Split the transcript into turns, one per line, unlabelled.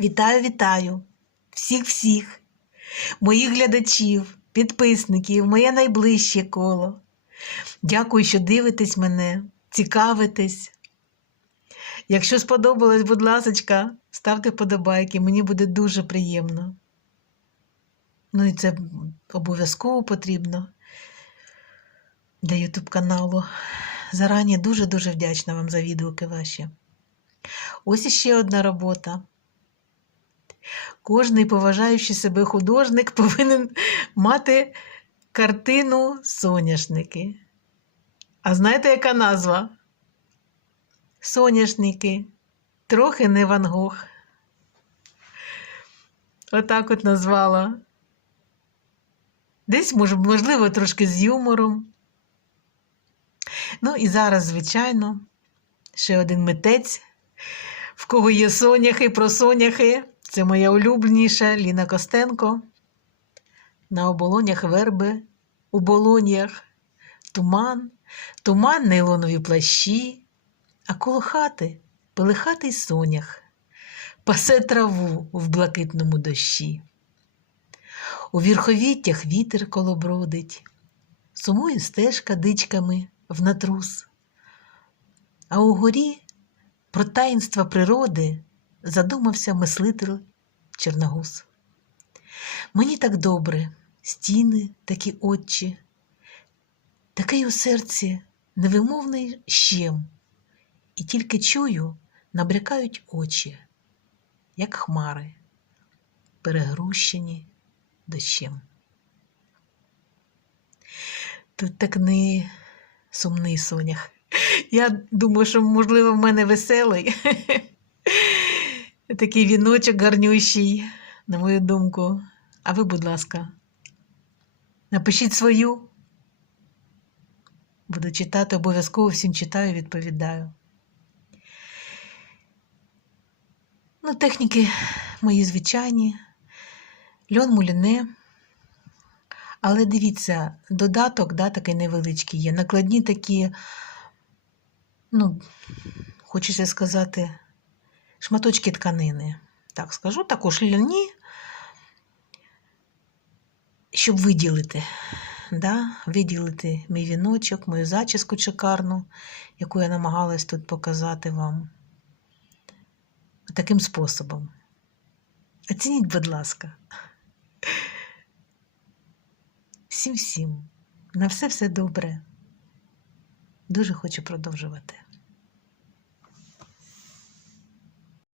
Вітаю, вітаю всіх-всіх, моїх глядачів, підписників, моє найближче коло. Дякую, що дивитесь мене, цікавитесь. Якщо сподобалось, будь ласка, ставте подобайки, мені буде дуже приємно. Ну і це обов'язково потрібно для YouTube каналу. Зарані дуже-дуже вдячна вам за відгуки ваші. Ось іще одна робота. Кожний поважаючий себе художник повинен мати картину соняшники. А знаєте, яка назва? Соняшники. Трохи не Ван Гог. Отак от назвала. Десь, мож- можливо, трошки з юмором. Ну і зараз, звичайно, ще один митець, в кого є соняхи про соняхи. Це моя улюбленіша Ліна Костенко. На оболонях верби, у болонях туман, туман нейлонові плащі, а коло хати пилихатий сонях, пасе траву в блакитному дощі. У вірховіттях вітер колобродить, сумує стежка дичками в натрус. А угорі про таїнства природи задумався мислитель Чорногуз. Мені так добре, стіни такі очі, такий у серці невимовний щем, і тільки чую, набрякають очі, як хмари, перегрущені дощем. Тут так не сумний сонях. Я думаю, що, можливо, в мене веселий. Такий віночок гарнющий, на мою думку. А ви, будь ласка, напишіть свою. Буду читати, обов'язково всім читаю, відповідаю. Ну, техніки мої звичайні. Льон муліне. Але дивіться, додаток, да, такий невеличкий є. Накладні такі, ну, хочеться сказати, шматочки тканини. Так скажу, також ляні, щоб виділити. Да? Виділити мій віночок, мою зачіску шикарну, яку я намагалась тут показати вам. Таким способом. Оцініть, будь ласка. Всім всім. На все все добре. Дуже хочу продовжувати.